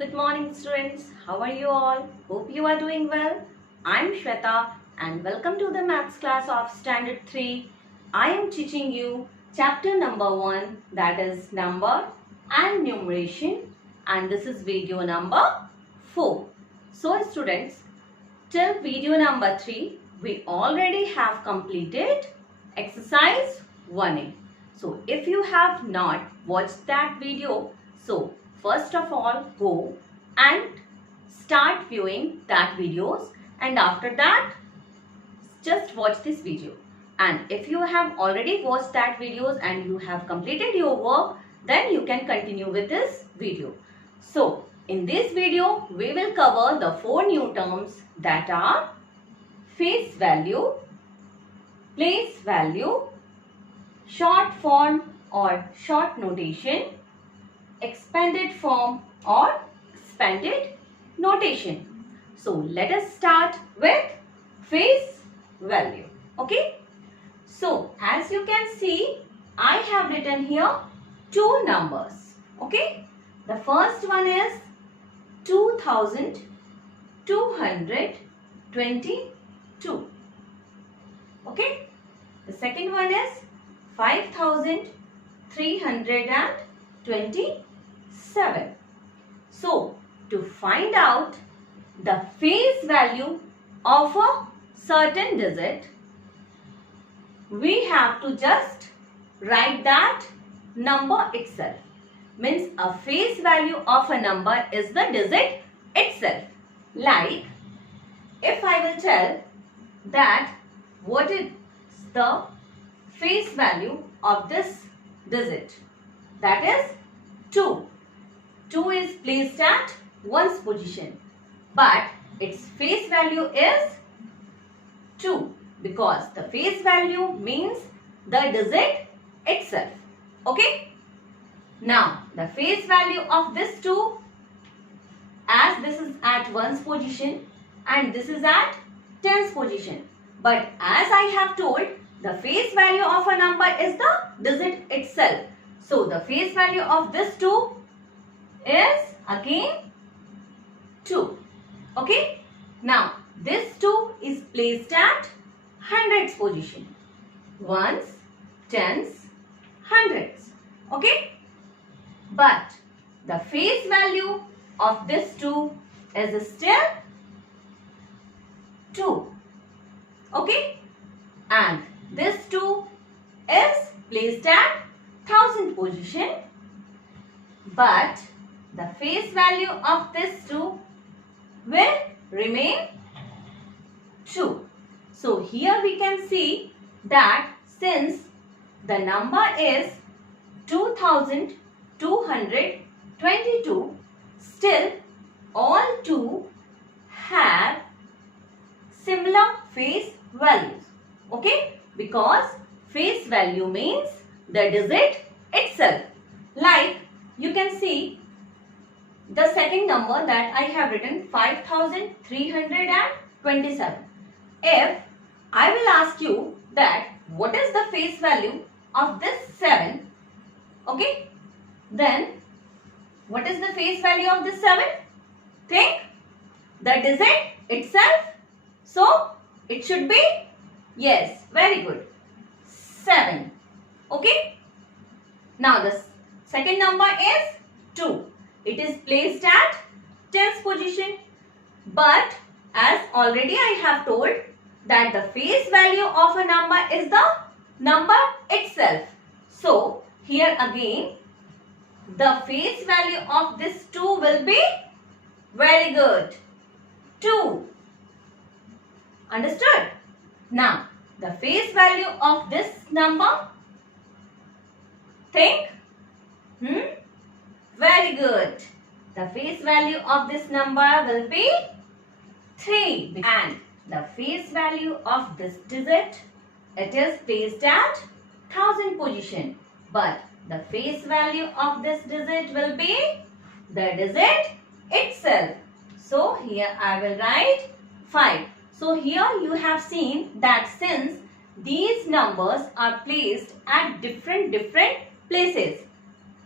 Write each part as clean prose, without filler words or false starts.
Good morning students. How are you all? Hope you are doing well. I'm Shweta and welcome to the maths class of standard 3. I am teaching you chapter number 1, that is number and numeration, and this is video number 4. So students, till video number 3 we already have completed exercise 1A. So if you have not watched that video, so first of all go and start viewing that videos, and after that just watch this video. And if you have already watched that videos and you have completed your work, then you can continue with this video. So in this video we will cover the 4 new terms, that are face value, place value, short form or short notation, expanded form or expanded notation. So let us start with face value. Okay. So as you can see, I have written here 2 numbers. Okay. The first one is 2222. Okay. The second one is 5327. So to find out the face value of a certain digit, we have to just write that number itself. Means a face value of a number is the digit itself. Like if I will tell that what is the face value of this digit, that is 2. 2 is placed at 1's position, but its face value is 2 because the face value means the digit itself. Okay. Now the face value of this 2, as this is at 1's position and this is at 10's position, but as I have told, the face value of a number is the digit itself. So the face value of this 2 is again 2. Okay. Now this 2 is placed at 100's position. 1's, 10's, 100's. Okay. But the face value of this 2 is still 2. Okay. And this 2 is placed at 1000 position, but the face value of this 2 will remain 2. So here we can see that since the number is 2222, still all 2 have similar face values. Okay, because face value means the digit itself. Like you can see the second number that I have written, 5327. If I will ask you that what is the face value of this 7, okay, then what is the face value of this 7? Think, the digit itself. So it should be, yes, very good, 7. Okay. Now the second number is 2. It is placed at 10's position, but as already I have told that the face value of a number is the number itself. So here again the face value of this 2 will be, very good, 2. Understood? Now the face value of this number, think, very good. The face value of this number will be 3, and the face value of this digit, it is placed at 1000 position, but the face value of this digit will be the digit itself. So here I will write 5. So here you have seen that since these numbers are placed at different places,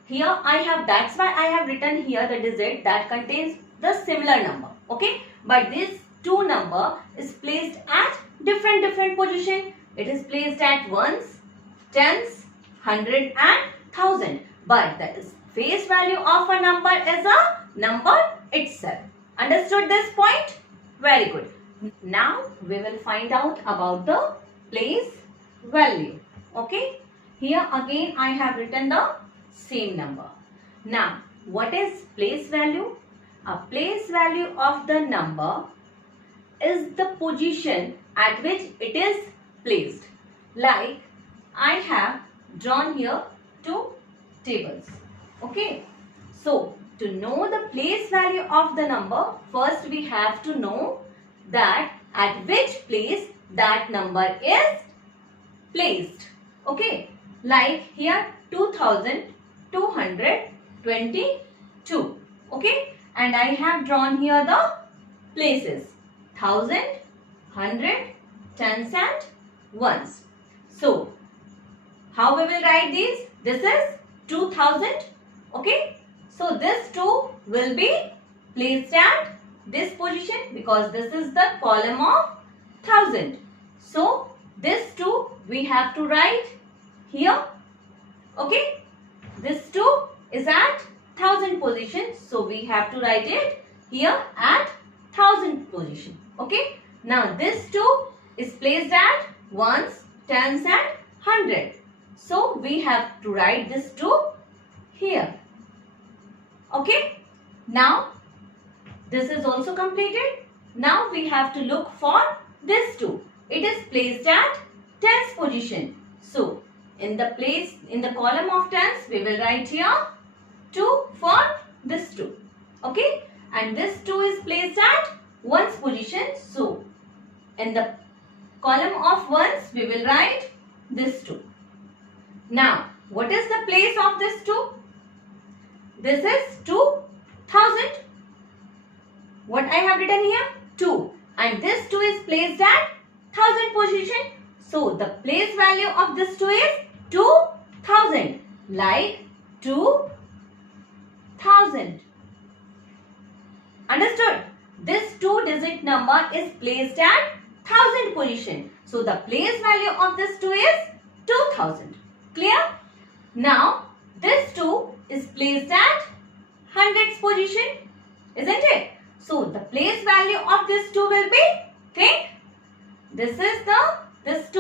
here I have, that's why I have written here the digit that contains the similar number. Okay, but this 2 number is placed at different position. It is placed at ones, tens, 100 and 1000. But the face value of a number is a number itself. Understood this point? Very good. Now we will find out about the place value. Okay, here again I have written the same number. Now what is place value? A place value of the number is the position at which it is placed. Like I have drawn here 2 tables. Okay, so to know the place value of the number, first we have to know that at which place that number is placed. Okay, like here 2222. Okay, and I have drawn here the places 1000, 100, tens and ones. So how we will write these? This is 2000. Okay, so this 2 will be placed at this position because this is the column of 1000. So this 2 we have to write here. Okay, this 2 is at 1000 position, so we have to write it here at 1000 position. Okay, now this 2 is placed at ones, tens and 100. So we have to write this 2 here. Okay, now this is also completed. Now we have to look for this 2. It is placed at tens position. So in the column of tens we will write here 2 for this 2. Okay, and this 2 is placed at ones position. So in the column of ones we will write this 2. Now what is the place of this 2? This is 2000. What I have written here? 2. And this 2 is placed at 1000 position. So the place value of this 2 is 2000. Like 2000. Understood? This 2-digit number is placed at 1000 position. So the place value of this 2 is 2000. Clear? Now this 2 is placed at hundreds position, isn't it? So the place value of this 2 will be, think, this 2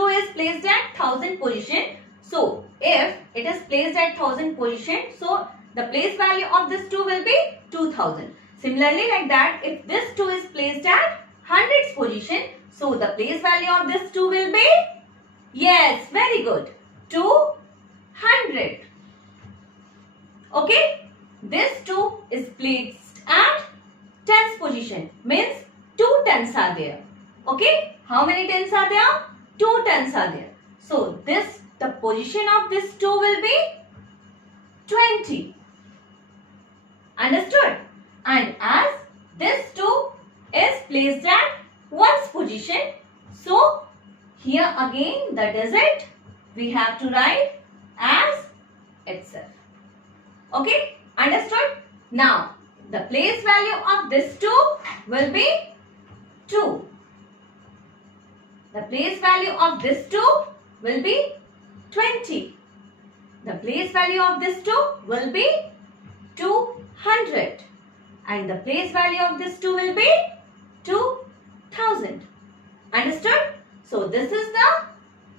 is placed at 1000 position. So if it is placed at 1000 position, so the place value of this 2 will be 2000. Similarly, like that, if this 2 is placed at hundreds position, so the place value of this 2 will be, yes, very good, 200. Okay, this 2 is placed at tens position, means 2 tens are there. Okay, how many tens are there? 2 tens are there. So the position of this 2 will be 20. Understood? And as this 2 is placed at ones position, so here again the digit we have to write as itself. Okay, understood? Now the place value of this 2 will be 2. The place value of this 2 will be 20. The place value of this 2 will be 200. And the place value of this 2 will be 2000. Understood? So this is the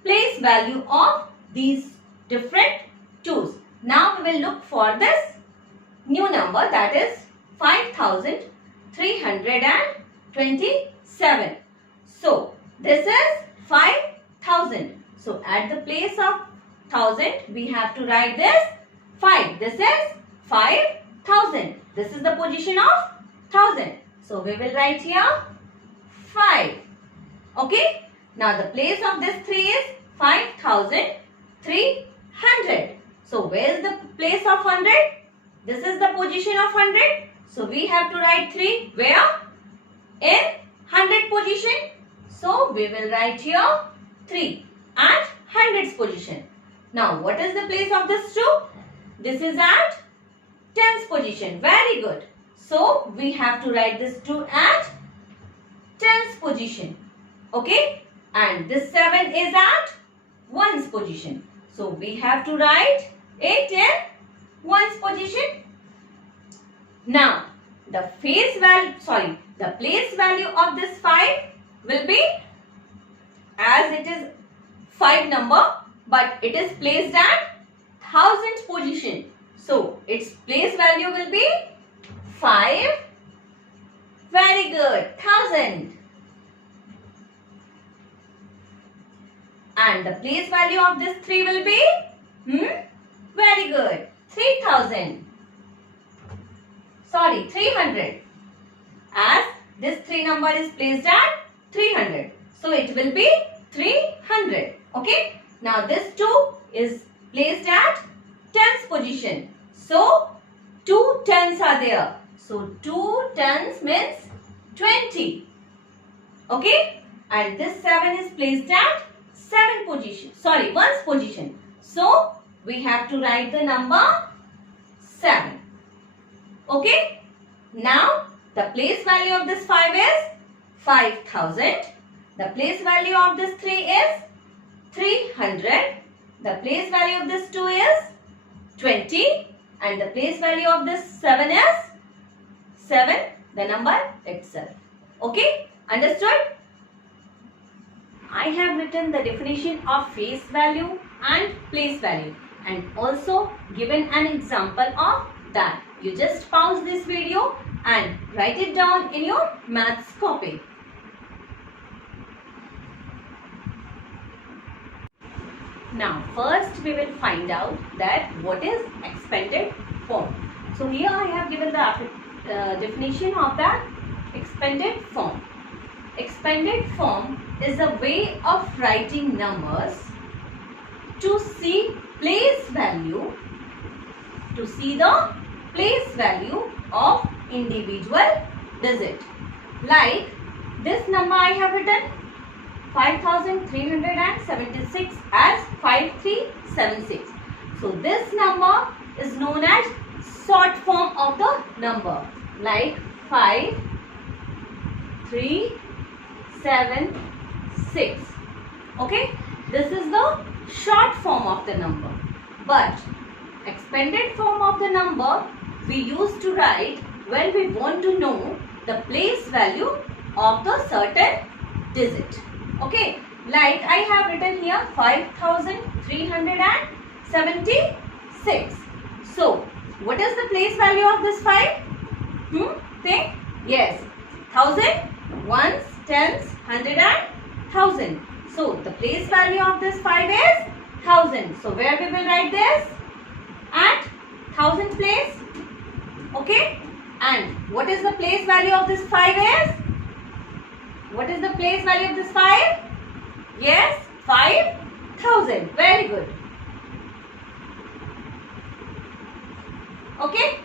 place value of these different 2's. Now we will look for this new number, that is 5327. So this is 5000. So at the place of 1000 we have to write this 5. This is 5000. This is the position of 1000. So we will write here 5. Okay. Now the place of this 3 is 5300. So where is the place of 100? This is the position of 100. So we have to write 3 where? In 100 position. So we will write here 3 at hundreds position. Now what is the place of this 2? this is at tens position. Very good. So we have to write this 2 at tens position. Okay. And this 7 is at ones position. So we have to write it in ones position. Now the place value of this 5 will be, as it is 5 number, but it is placed at thousands position. So its place value will be 5. Very good. 1000. And the place value of this 3 will be, very good, 3000. Sorry, 300. As this 3 number is placed at 300. So it will be 300. Okay. Now this 2 is placed at tens position. So 2 tens are there. So 2 tens means 20. Okay. And this 7 is placed at ones position. So we have to write the number 7. Okay. Now the place value of this 5 is 5000. The place value of this 3 is 300. The place value of this 2 is 20. And the place value of this 7 is 7, the number itself. Okay. Understood? I have written the definition of face value and place value and also given an example of that. You just pause this video and write it down in your maths copy. Now first we will find out that what is expanded form. So here I have given the definition of that expanded form. Expanded form is a way of writing numbers to see place value, the place value of individual digit. Like this number I have written 5376 as 5376. So this number is known as short form of the number, like 5376. Okay, this is the short form of the number. But expanded form of the number we used to write when we want to know the place value of the certain digit. Okay, like I have written here 5376. So what is the place value of this 5? Think? Yes, 1000, ones, tens, 100 and 1000. So the place value of this 5 is 1000. So where we will write this? At 1000 place. Okay. And what is the place value of this 5 is? What is the place value of this 5? Yes, 5000. Very good. Okay.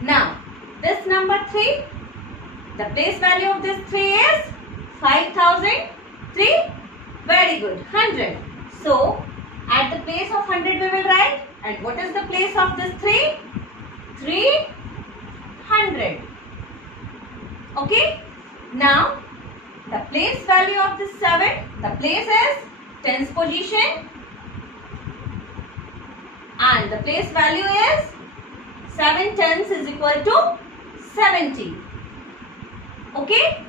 Now this number 3. The place value of this 3 is 5003. Very good. 100. So at the place of 100 we will write. And what is the place of this 3? 300. Okay. Now the place value of this 7. The place is tens position. And the place value is 7 tens is equal to 70. Okay.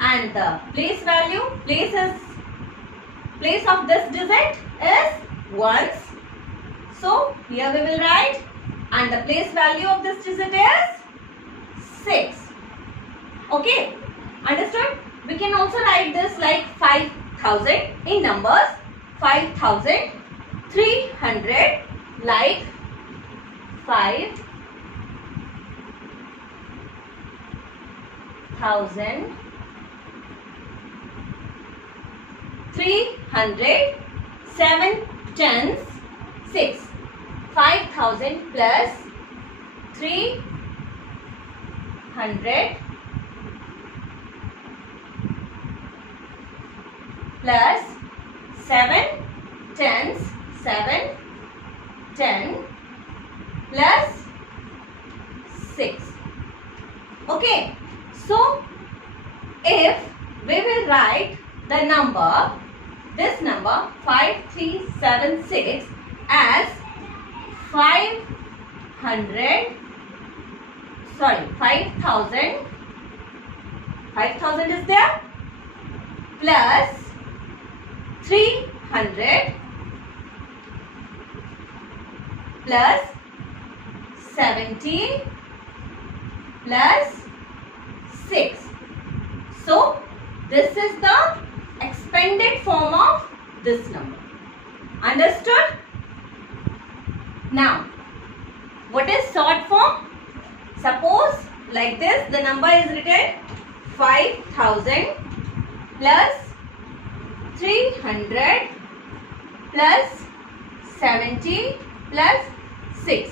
And the place value, place of this digit is ones. So here we will write, and the place value of this digit is 6. Okay. Understood? We can also write this like 5000 in numbers. 5300 like 5000 300 7 tens 6. 5000 plus 300 plus 7 tens 7 10 plus 6. Okay. So, if we will write the number, this number 5376 as 5000 is there, plus 300 plus 70 plus 6. So, this is the expanded form of this number. Understood? Now, what is short form? Suppose like this, the number is written 5000 plus 300 plus 70 plus 6.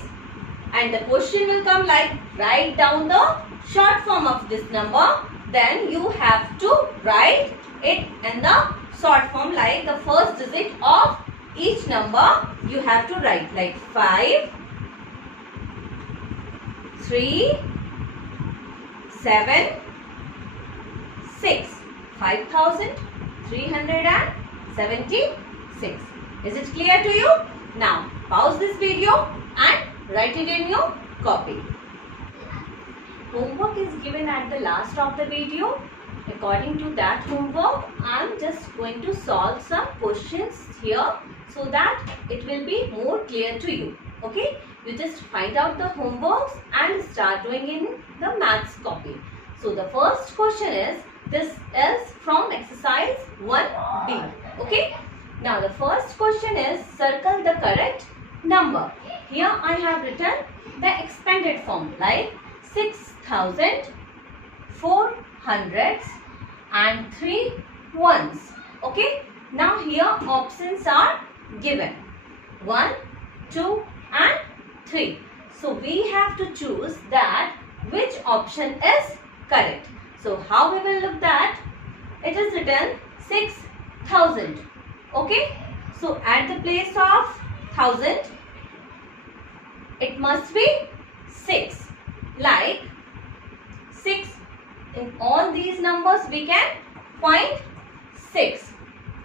And the question will come like, write down the short form of this number. Then you have to write it in the short form, like the first digit of each number you have to write, like 5, 3, 7, 6. 5376. Is it clear to you? Now pause this video and write it in your copy. Homework is given at the last of the video. According to that homework, I am just going to solve some questions here so that it will be more clear to you. Okay? You just find out the homeworks and start doing in the maths copy. So the first question is, this is from exercise 1B. Okay? Now the first question is, circle the correct number. Here I have written the expanded form, like 6,000, 4 hundreds and 3 ones. Okay? Now here options are given, 1, 2 and 3. So we have to choose that which option is correct. So how we will look that? It is written 6,000. Okay? So at the place of 1000, it must be 6. Like 6. In all these numbers we can find 6.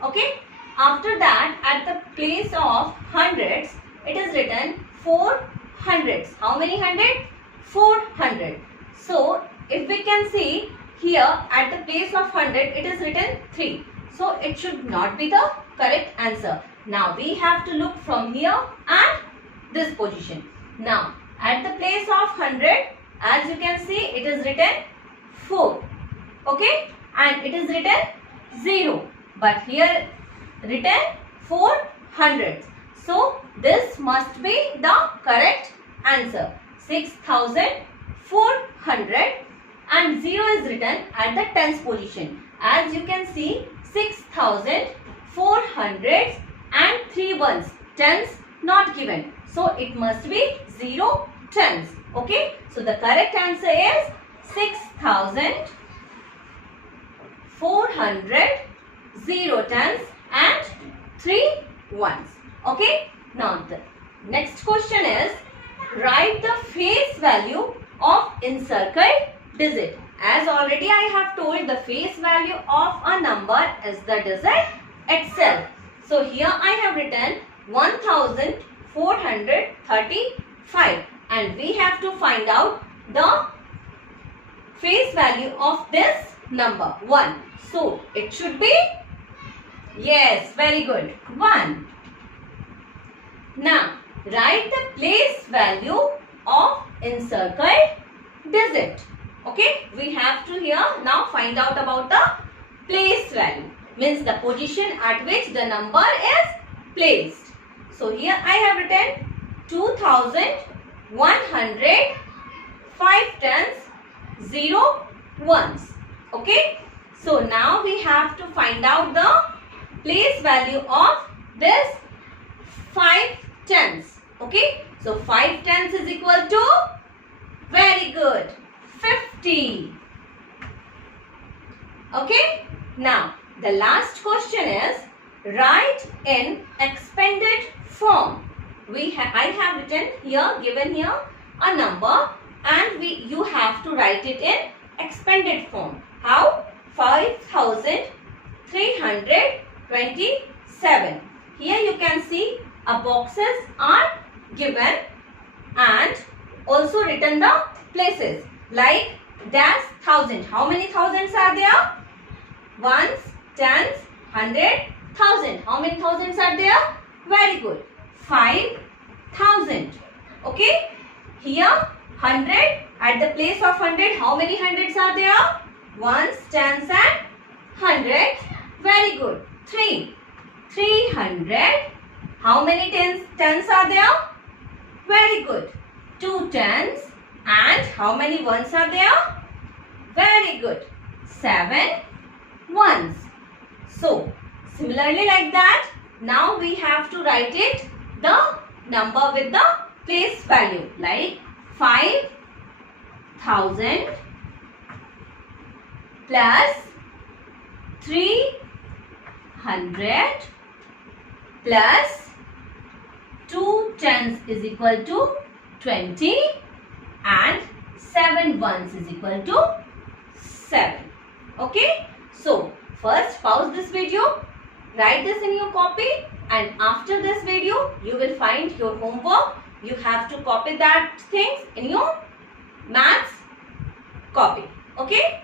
Okay? After that, at the place of hundreds, it is written 4 hundreds. How many hundred? 400. So if we can see here at the place of 100, it is written 3. So it should not be the correct answer. Now we have to look from here and this position. Now at the place of 100, as you can see, it is written 4. Okay? And it is written 0. But here written 4 hundreds. So this must be the correct answer. 6,400 and 0 is written at the tens position. As you can see, 6,400 and 3 ones. Tens not given. So it must be 0 tens. Okay. So the correct answer is 6,400, 0 tens and 3 ones. Okay. Now the next question is, write the face value of encircled digit. As already I have told, the face value of a number is the digit itself. So here I have written 1435 and we have to find out the face value of this number 1. So it should be, yes, very good, 1. Now write the place value of encircled digit. Okay, we have to here now find out about the place value. Means the position at which the number is placed. So here I have written 2,100, 5 tens, 0 ones. Okay. So now we have to find out the place value of this 5 tens. Okay. So 5 tens is equal to, very good, 50. Okay. Now the last question is, write in expanded form I have written here, given here a number, and you have to write it in expanded form. How? 5327. Here you can see boxes are given and also written the places like dash thousand. How many thousands are there? Ones, tens, 100, 1000. How many thousands are there? Very good. 5000. Okay. Here 100, at the place of 100, how many hundreds are there? Ones, tens and 100. Very good. 300. How many tens are there? Very good. 2 tens. And how many ones are there? Very good. 7 ones. So, similarly like that, now we have to write it, the number with the place value, like 5000 plus 300 plus 2 tens is equal to 20 and 7 ones is equal to 7. Okay. So, first pause this video, write this in your copy, and after this video you will find your homework. You have to copy that things in your maths copy. Okay.